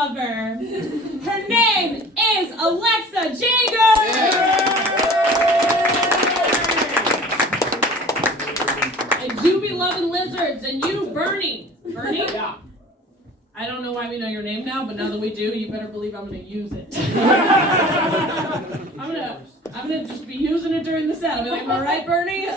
lover. Her name is Alexa Jager. I do be loving lizards, and you, Bernie. Bernie? Yeah. I don't know why we know your name now, but now that we do, you better believe I'm going to use it. I'm gonna just be using it during the set. I'll be like, all right, Bernie? All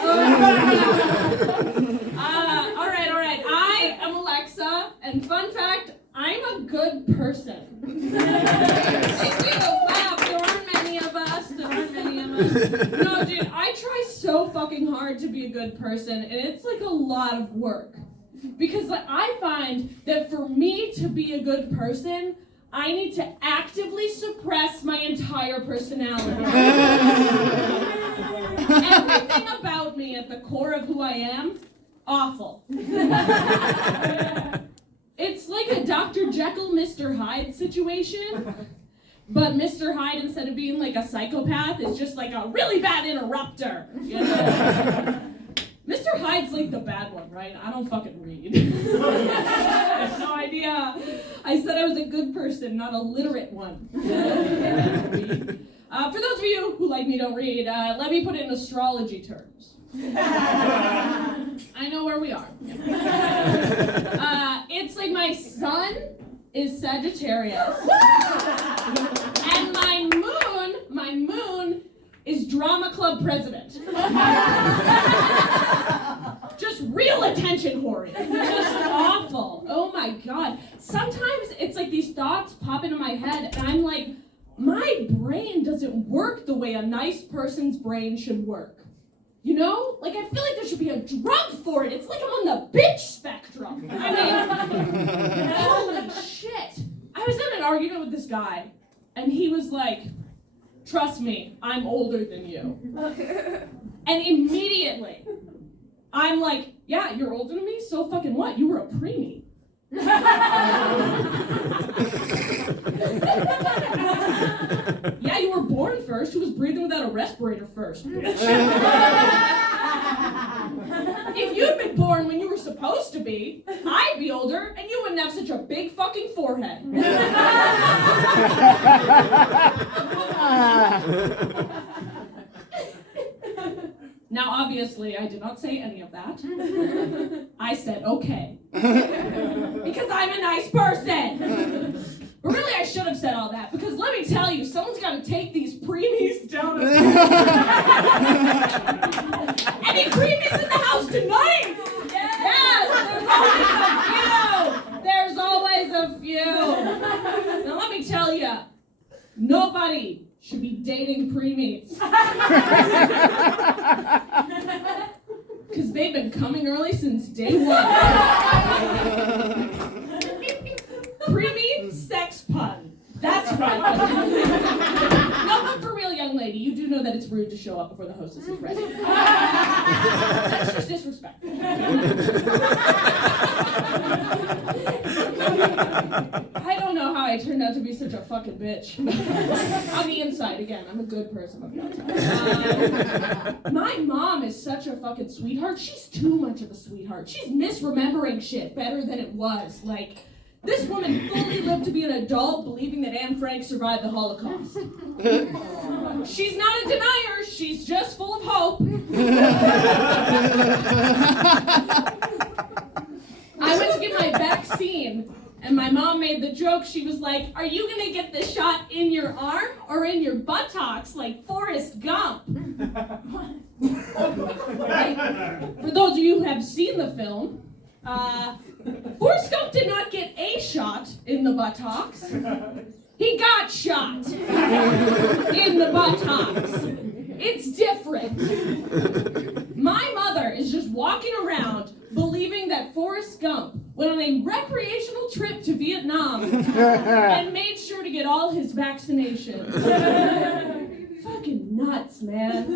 right. I am Alexa, and fun fact, I'm a good person. Thank you. Wow, there aren't many of us. No, dude, I try so fucking hard to be a good person, and it's like a lot of work. Because I find that for me to be a good person, I need to actively suppress my entire personality. Everything about me at the core of who I am, awful. It's like a Dr. Jekyll, Mr. Hyde situation, but Mr. Hyde, instead of being like a psychopath, is just like a really bad interrupter. You know? Mr. Hyde's like the bad one, right? I don't fucking read. I have no idea. I said I was a good person, not a literate one. For those of you who, like me, don't read, let me put it in astrology terms. I know where we are. It's like my sun is Sagittarius. And my moon is drama club president. Just real attention whoring. Just awful. Oh my God. Sometimes it's like these thoughts pop into my head and I'm like, my brain doesn't work the way a nice person's brain should work. You know? Like, I feel like there should be a drug for it. It's like I'm on the bitch spectrum. I mean, holy shit. I was in an argument with this guy and he was like, trust me, I'm older than you. And immediately, I'm like, yeah, you're older than me? So fucking what? You were a preemie. Yeah, you were born first. Who was breathing without a respirator first, bitch? If you'd been born when you were supposed to be, I'd be older, and you wouldn't have such a big fucking forehead. Now, obviously, I did not say any of that. I said, okay. Because I'm a nice person. But really, I should have said all that, because let me tell you, someone's got to take these preemies down. Any preemies in the house tonight? Yes, there's always a few. Now, let me tell you, nobody should be dating preemies. Because they've been coming early since day one. Preemie sex pun. That's right. No, but for real, young lady, you do know that it's rude to show up before the hostess is ready. That's just disrespectful. I don't know how I turned out to be such a fucking bitch. On the inside, again, I'm a good person on the outside. My mom is such a fucking sweetheart. She's too much of a sweetheart. She's misremembering shit better than it was. Like, this woman fully lived to be an adult believing that Anne Frank survived the Holocaust. She's not a denier, she's just full of hope. I went to get my vaccine, and my mom made the joke. She was like, are you gonna get the shot in your arm or in your buttocks like Forrest Gump? For those of you who have seen the film, Forrest Gump did not get a shot in the buttocks. He got shot in the buttocks. It's different. My mother is just walking around believing that Forrest Gump went on a recreational trip to Vietnam and made sure to get all his vaccinations. Fucking nuts, man.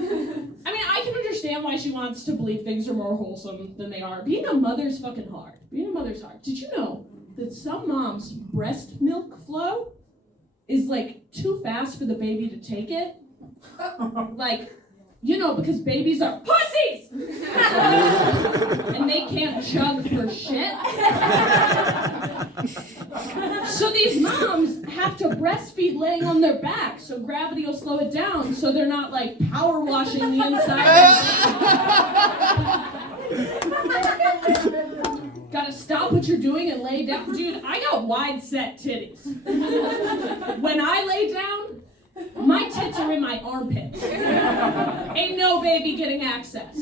I mean, I can understand why she wants to believe things are more wholesome than they are. Being a mother's fucking hard. Being a mother's hard. Did you know that some moms' breast milk flow is like too fast for the baby to take it? Like, you know, because babies are pussies! And they can't chug for shit. So these these moms have to breastfeed laying on their back, so gravity will slow it down, so they're not like power washing the inside. Gotta stop what you're doing and lay down. Dude, I got wide set titties. When I lay down, my tits are in my armpits. Ain't no baby getting access.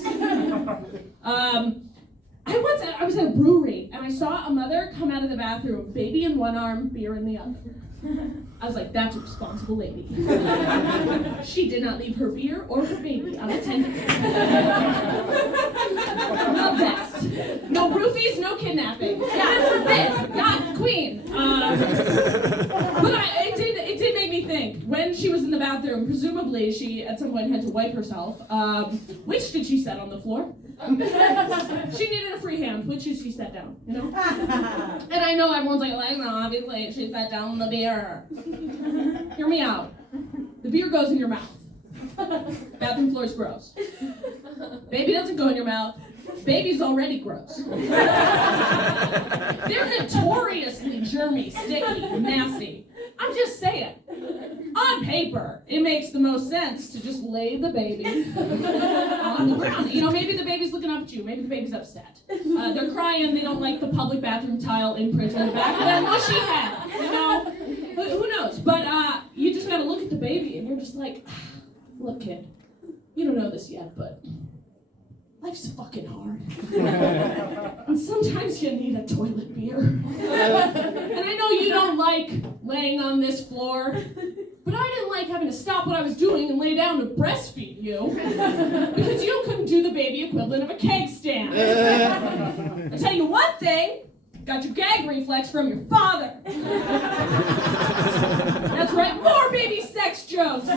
I was at a brewery and I saw a mother come out of the bathroom, baby in one arm, beer in the other. I was like, that's a responsible lady. She did not leave her beer or her baby unattended. The best. No roofies, no kidnapping. Yeah, this, God, queen. But it did make me think. When she was in the bathroom, presumably she at some point had to wipe herself. Which did she set on the floor? She needed a free hand. Which is she sat down, you know? And I know everyone's like, no, obviously she sat down on the beer. Hear me out. The beer goes in your mouth. Bathroom floor's gross. Baby doesn't go in your mouth. Baby's already gross. They're notoriously germy, sticky, nasty. I'm just saying. On paper, it makes the most sense to just lay the baby on the ground. You know, maybe the baby's looking up at you. Maybe the baby's upset. They're crying. They don't like the public bathroom tile imprint on the back of their mushy head. You know, who knows? But you just gotta look at the baby, and you're just like, look, kid, you don't know this yet, but life's fucking hard. And sometimes you need a toilet beer. And I know you don't like laying on this floor, but I didn't like having to stop what I was doing and lay down to breastfeed you, because you couldn't do the baby equivalent of a keg stand. I tell you one thing, got your gag reflex from your father. That's right, more baby sex jokes.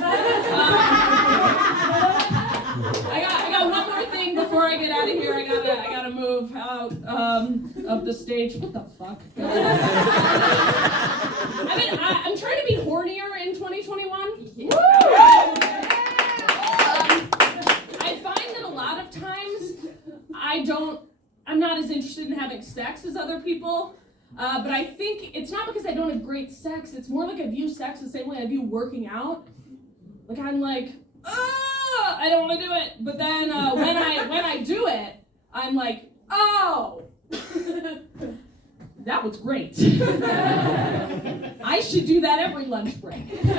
I got one more thing before I get out of here. I gotta move out of the stage. What the fuck? I'm trying to be hornier in 2021. Yeah. I find that a lot of times I'm not as interested in having sex as other people. But I think it's not because I don't have great sex. It's more like I view sex the same way I view working out. Like I'm like, I don't want to do it. But then when I do it, I'm like, oh, that was great. I should do that every lunch break. But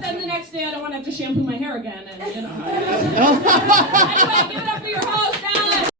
then the next day I don't want to have to shampoo my hair again, and you know. Anyway, give it up for